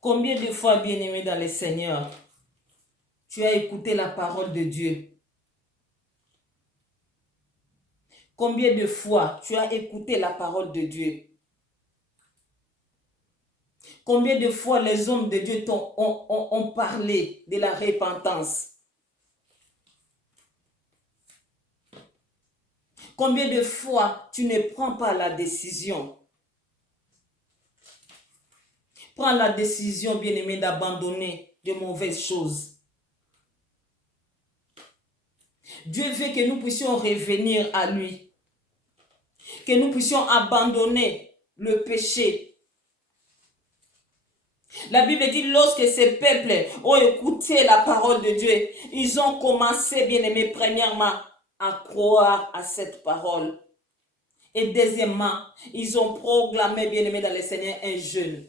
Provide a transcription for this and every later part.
Combien de fois, bien-aimé dans le Seigneur, tu as écouté la parole de Dieu? Combien de fois tu as écouté la parole de Dieu? Combien de fois les hommes de Dieu ont parlé de la repentance? Combien de fois tu ne prends pas la décision? Prends la décision, bien-aimé, d'abandonner de mauvaises choses. Dieu veut que nous puissions revenir à lui, que nous puissions abandonner le péché. La Bible dit, lorsque ces peuples ont écouté la parole de Dieu, ils ont commencé, bien-aimé, premièrement, à croire à cette parole. Et deuxièmement, ils ont proclamé, bien-aimé dans le Seigneur, un jeûne.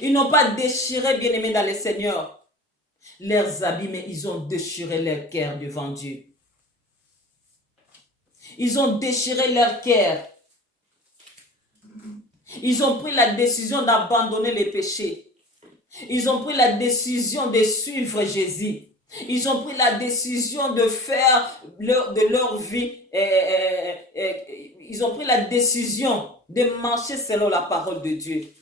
Ils n'ont pas déchiré, bien-aimé dans le Seigneur, leurs habits, mais ils ont déchiré leur cœur devant Dieu. Ils ont déchiré leur cœur. Ils ont pris la décision d'abandonner les péchés. Ils ont pris la décision de suivre Jésus. Ils ont pris la décision de faire de leur vie. Ils ont pris la décision de marcher selon la parole de Dieu.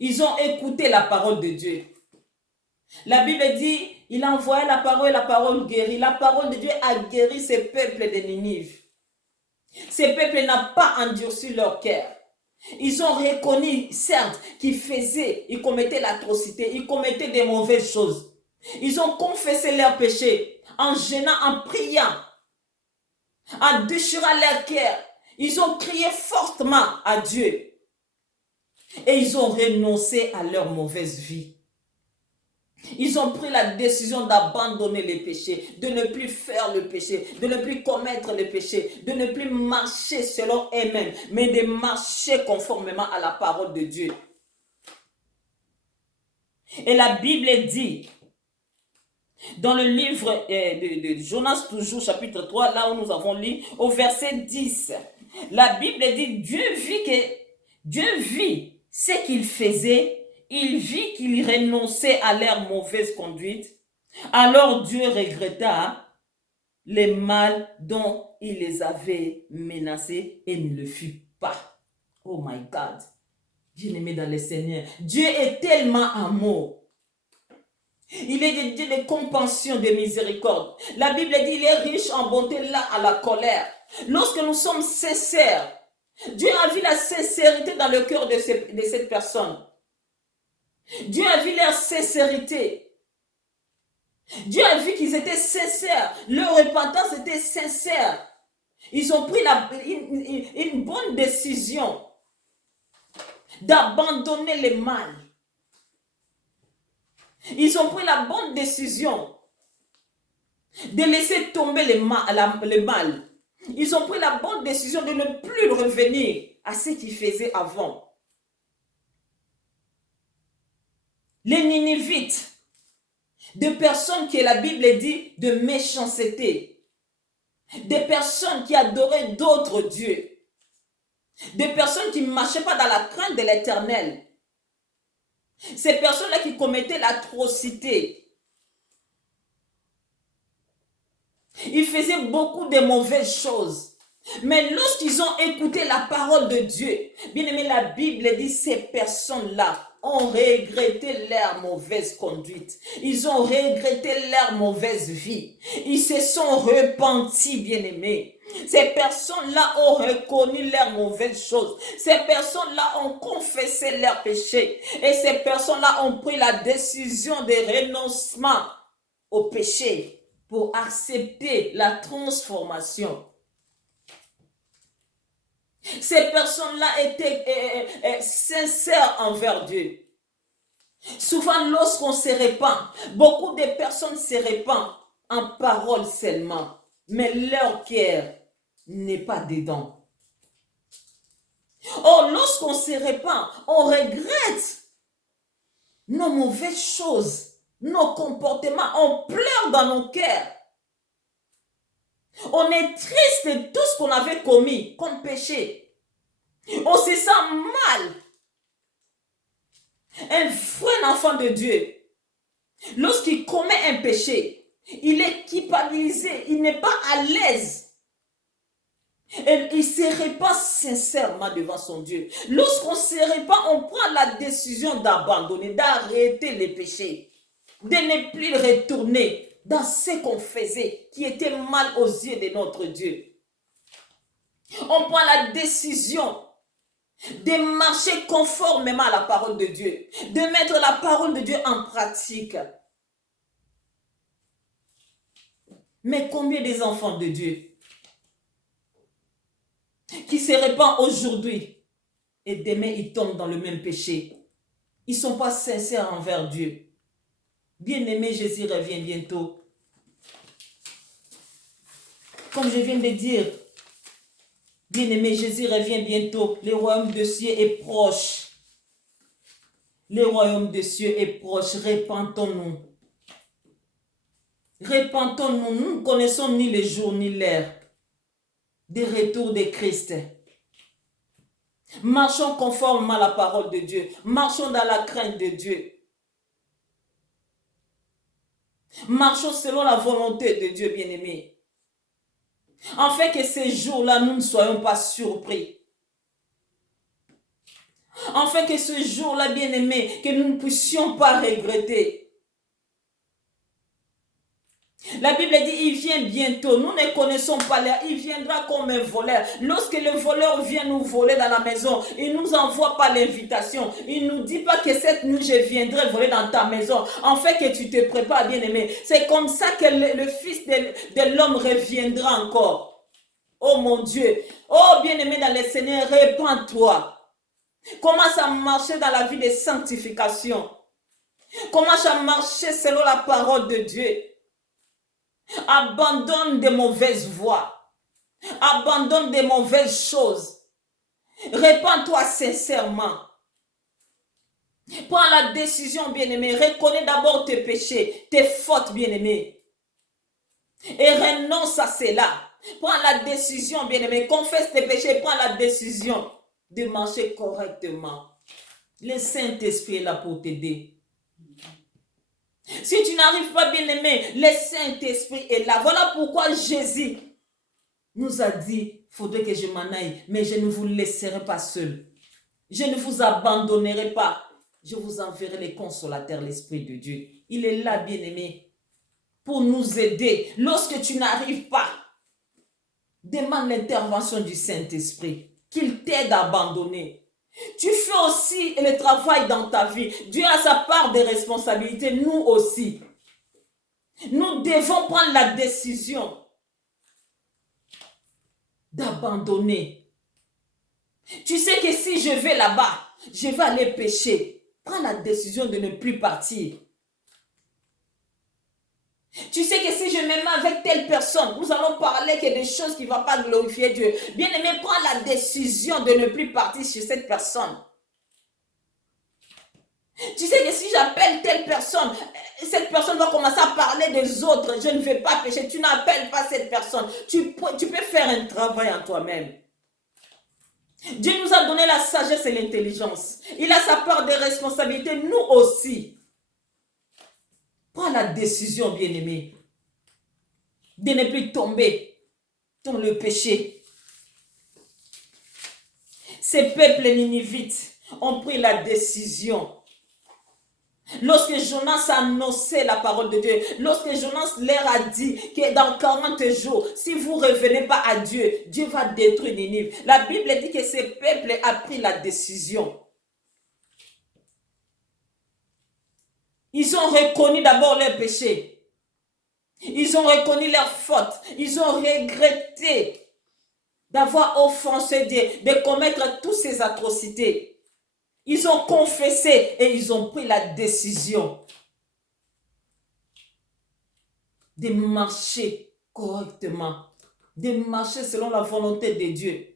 Ils ont écouté la parole de Dieu. La Bible dit, il a envoyé la parole guérit. La parole de Dieu a guéri ces peuples de Ninive. Ces peuples n'ont pas endurci leur cœur. Ils ont reconnu, certes, ils commettaient l'atrocité, ils commettaient des mauvaises choses. Ils ont confessé leurs péchés en jeûnant, en priant, en déchirant leur cœur. Ils ont crié fortement à Dieu. Et ils ont renoncé à leur mauvaise vie. Ils ont pris la décision d'abandonner les péchés, de ne plus faire le péché, de ne plus commettre le péché, de ne plus marcher selon eux-mêmes, mais de marcher conformément à la parole de Dieu. Et la Bible dit, dans le livre de Jonas, toujours chapitre 3, là où nous avons lu, au verset 10, la Bible dit, Dieu vit ce qu'il faisait. Il vit qu'ils renonçaient à leur mauvaise conduite. Alors Dieu regretta le mal dont il les avait menacés et ne le fit pas. Oh my God. Bien-aimé dans le Seigneur, Dieu est tellement amour. Il est des Dieu de compassion, de miséricorde. La Bible dit il est riche en bonté là à la colère. Lorsque nous sommes sincères, Dieu a vu la sincérité dans le cœur de cette personne. Dieu a vu leur sincérité. Dieu a vu qu'ils étaient sincères. Leur repentance était sincère. Ils ont pris une bonne décision d'abandonner le mal. Ils ont pris la bonne décision de laisser tomber le mal. Ils ont pris la bonne décision de ne plus revenir à ce qu'ils faisaient avant. Les Ninivites, des personnes que la Bible dit de méchanceté, des personnes qui adoraient d'autres dieux, des personnes qui ne marchaient pas dans la crainte de l'Éternel, ces personnes-là qui commettaient l'atrocité, ils faisaient beaucoup de mauvaises choses. Mais lorsqu'ils ont écouté la parole de Dieu, bien aimé, la Bible dit ces personnes-là ont regretté leur mauvaise conduite. Ils ont regretté leur mauvaise vie. Ils se sont repentis, bien-aimés. Ces personnes-là ont reconnu leurs mauvaises choses. Ces personnes-là ont confessé leurs péchés. Et ces personnes-là ont pris la décision de renoncement au péché pour accepter la transformation. Ces personnes-là étaient sincères envers Dieu. Souvent, lorsqu'on se répand, beaucoup de personnes se répandent en parole seulement, mais leur cœur n'est pas dedans. Or, lorsqu'on se répand, on regrette nos mauvaises choses, nos comportements, on pleure dans nos cœurs. On est triste de tout ce qu'on avait commis comme péché. On se sent mal. Un vrai enfant de Dieu, lorsqu'il commet un péché, il est culpabilisé, il n'est pas à l'aise. Et il ne se répand sincèrement devant son Dieu. Lorsqu'on se répand, on prend la décision d'abandonner, d'arrêter les péchés, de ne plus retourner dans ce qu'on faisait, qui était mal aux yeux de notre Dieu. On prend la décision de marcher conformément à la parole de Dieu, de mettre la parole de Dieu en pratique. Mais combien des enfants de Dieu qui se répandent aujourd'hui et demain ils tombent dans le même péché? Ils ne sont pas sincères envers Dieu. Bien-aimé, Jésus revient bientôt. Comme je viens de dire, bien-aimé, Jésus revient bientôt. Le royaume de cieux est proche. Le royaume des cieux est proche. Repentons-nous. Repentons-nous. Nous ne connaissons ni le jour ni l'heure du retour de Christ. Marchons conformément à la parole de Dieu. Marchons dans la crainte de Dieu. Marchons selon la volonté de Dieu, bien-aimé. Afin que ces jours-là, nous ne soyons pas surpris. Afin que ce jour-là, bien-aimé, que nous ne puissions pas regretter. La Bible dit, il vient bientôt. Nous ne connaissons pas l'heure. Il viendra comme un voleur. Lorsque le voleur vient nous voler dans la maison, il ne nous envoie pas l'invitation. Il ne nous dit pas que cette nuit, je viendrai voler dans ta maison. En fait, que tu te prépares, bien-aimé. C'est comme ça que le Fils de l'homme reviendra encore. Oh mon Dieu. Oh bien-aimé dans le Seigneur, répands-toi. Commence à marcher dans la vie de sanctification. Commence à marcher selon la parole de Dieu. Abandonne de mauvaises voies. Abandonne de mauvaises choses. Répands-toi sincèrement. Prends la décision, bien-aimé. Reconnais d'abord tes péchés, tes fautes, bien-aimé. Et renonce à cela. Prends la décision, bien-aimé. Confesse tes péchés. Prends la décision de marcher correctement. Le Saint-Esprit est là pour t'aider. Si tu n'arrives pas, bien-aimé, le Saint-Esprit est là. Voilà pourquoi Jésus nous a dit, il faudrait que je m'en aille, mais je ne vous laisserai pas seul. Je ne vous abandonnerai pas. Je vous enverrai le consolateur, l'Esprit de Dieu. Il est là, bien-aimé, pour nous aider. Lorsque tu n'arrives pas, demande l'intervention du Saint-Esprit, qu'il t'aide à abandonner. Tu fais aussi le travail dans ta vie. Dieu a sa part de responsabilité, nous aussi. Nous devons prendre la décision d'abandonner. Tu sais que si je vais là-bas, je vais aller pécher. Prends la décision de ne plus partir. Tu sais que si je me mets avec telle personne, nous allons parler que des choses qui ne vont pas glorifier Dieu. Bien-aimé, prends la décision de ne plus partir sur cette personne. Tu sais que si j'appelle telle personne, cette personne va commencer à parler des autres. Je ne vais pas pécher. Tu n'appelles pas cette personne. Tu peux faire un travail en toi-même. Dieu nous a donné la sagesse et l'intelligence. Il a sa part de responsabilité, nous aussi. Prends la décision, bien-aimé, de ne plus tomber dans le péché. Ces peuples ninivites ont pris la décision. Lorsque Jonas a annoncé la parole de Dieu, lorsque Jonas leur a dit que dans 40 jours, si vous ne revenez pas à Dieu, Dieu va détruire Ninive. La Bible dit que ces peuples ont pris la décision. Ils ont reconnu d'abord leurs péchés. Ils ont reconnu leurs fautes. Ils ont regretté d'avoir offensé Dieu, de commettre toutes ces atrocités. Ils ont confessé et ils ont pris la décision de marcher correctement, de marcher selon la volonté de Dieu.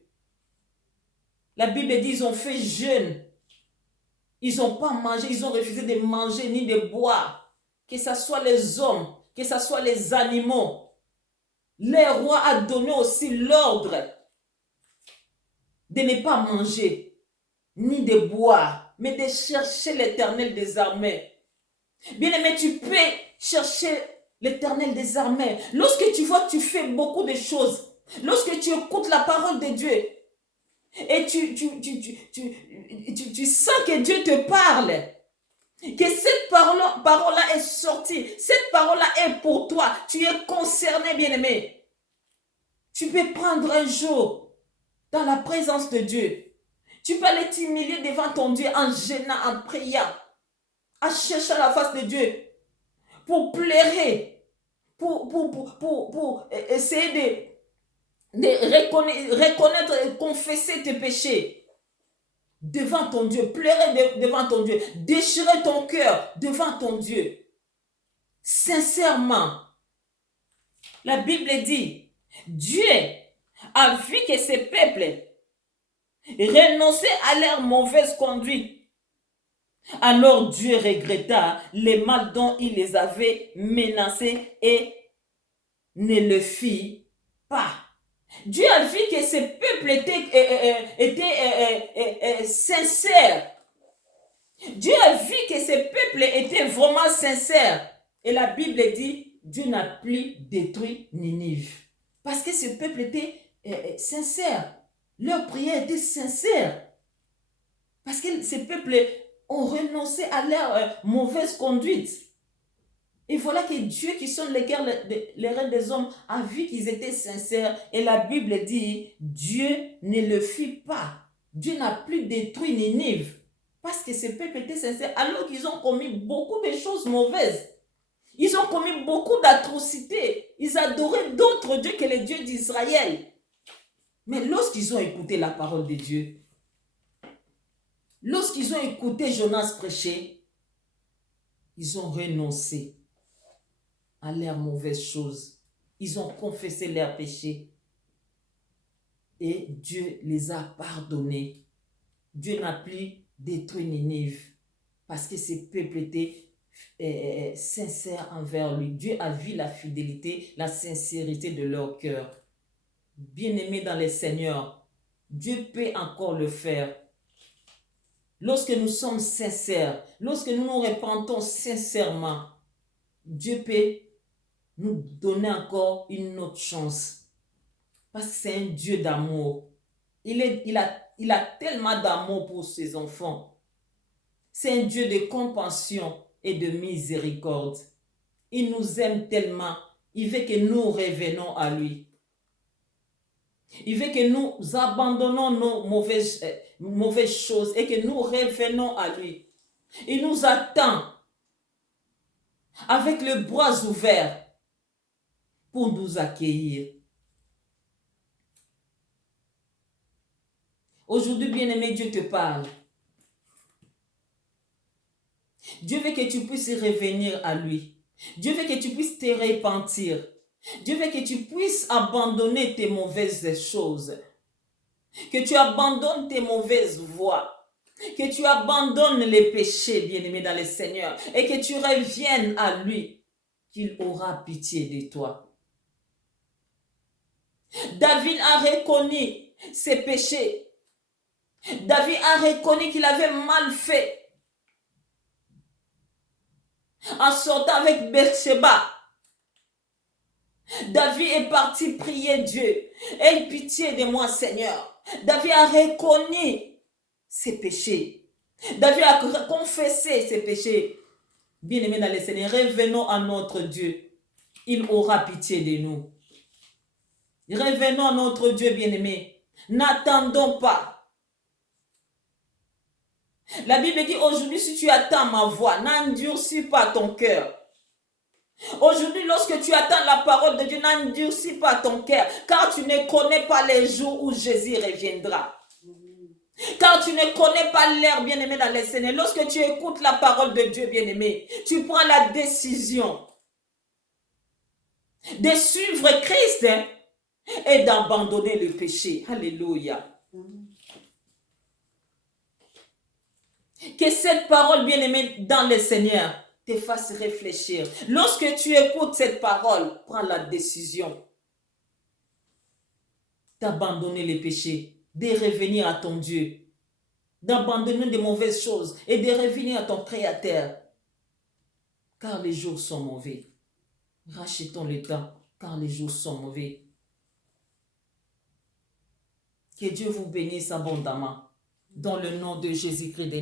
La Bible dit qu'ils ont fait jeûne. Ils n'ont pas mangé, ils ont refusé de manger ni de boire. Que ce soit les hommes, que ce soit les animaux. Le roi a donné aussi l'ordre de ne pas manger ni de boire. mais de chercher l'Éternel des armées. Bien-aimé, tu peux chercher l'Éternel des armées. Lorsque tu vois que tu fais beaucoup de choses, lorsque tu écoutes la parole de Dieu, et tu sens que Dieu te parle, que cette parole-là est sortie, cette parole-là est pour toi, tu es concerné, bien-aimé. Tu peux prendre un jour dans la présence de Dieu. Tu peux aller t'humilier devant ton Dieu en gênant, en priant, en cherchant la face de Dieu pour pleurer, pour essayer de reconnaître et confesser tes péchés devant ton Dieu, pleurer devant ton Dieu, déchirer ton cœur devant ton Dieu. Sincèrement, la Bible dit, Dieu a vu que ces peuples renonçaient à leur mauvaise conduite. Alors Dieu regretta les mal dont il les avait menacés et ne le fit pas. Dieu a vu que ces peuples étaient sincères. Dieu a vu que ces peuples étaient vraiment sincères. Et la Bible dit, Dieu n'a plus détruit Ninive. Parce que ce peuple était sincère. Leur prière était sincère. Parce que ces peuples ont renoncé à leur mauvaise conduite. Et voilà que Dieu qui sonde les cœurs, les reins des hommes, a vu qu'ils étaient sincères. Et la Bible dit, Dieu ne le fit pas. Dieu n'a plus détruit Ninive. Parce que ces peuples étaient sincères alors qu'ils ont commis beaucoup de choses mauvaises. Ils ont commis beaucoup d'atrocités. Ils adoraient d'autres dieux que les dieux d'Israël. Mais lorsqu'ils ont écouté la parole de Dieu, lorsqu'ils ont écouté Jonas prêcher, ils ont renoncé à leurs mauvaises choses. Ils ont confessé leurs péchés. Et Dieu les a pardonnés. Dieu n'a plus détruit Ninive parce que ces peuples étaient sincères envers lui. Dieu a vu la fidélité, la sincérité de leur cœur. Bien-aimés dans le Seigneur, Dieu peut encore le faire. Lorsque nous sommes sincères, lorsque nous nous repentons sincèrement, Dieu peut nous donner encore une autre chance. Parce que c'est un Dieu d'amour. Il a tellement d'amour pour ses enfants. C'est un Dieu de compassion et de miséricorde. Il nous aime tellement. Il veut que nous revenons à lui. Il veut que nous abandonnons nos mauvaises choses et que nous revenons à lui. Il nous attend avec les bras ouverts pour nous accueillir. Aujourd'hui, bien-aimé, Dieu te parle. Dieu veut que tu puisses revenir à lui. Dieu veut que tu puisses te repentir. Dieu veut que tu puisses abandonner tes mauvaises choses. Que tu abandonnes tes mauvaises voies. Que tu abandonnes les péchés, bien-aimé dans le Seigneur. Et que tu reviennes à lui. Qu'il aura pitié de toi. David a reconnu ses péchés. David a reconnu qu'il avait mal fait. En sortant avec Bathsheba, David est parti prier Dieu. Aie pitié de moi, Seigneur. David a reconnu ses péchés. David a confessé ses péchés. Bien-aimés dans le Seigneur, revenons à notre Dieu. Il aura pitié de nous. Revenons à notre Dieu, bien-aimé. N'attendons pas. La Bible dit aujourd'hui, si tu attends ma voix, n'endurcis pas ton cœur. Aujourd'hui, lorsque tu attends la parole de Dieu, n'endurcis pas ton cœur, car tu ne connais pas les jours où Jésus reviendra. Car tu ne connais pas l'heure, bien-aimé dans le Seigneur. Lorsque tu écoutes la parole de Dieu, bien-aimé, tu prends la décision de suivre Christ et d'abandonner le péché. Alléluia. Que cette parole, bien-aimée dans le Seigneur, te fasse réfléchir. Lorsque tu écoutes cette parole, prends la décision d'abandonner les péchés, de revenir à ton Dieu. d'abandonner de mauvaises choses et de revenir à ton Créateur. Car les jours sont mauvais. Rachetons le temps, car les jours sont mauvais. Que Dieu vous bénisse abondamment. Dans le nom de Jésus-Christ de Nazareth.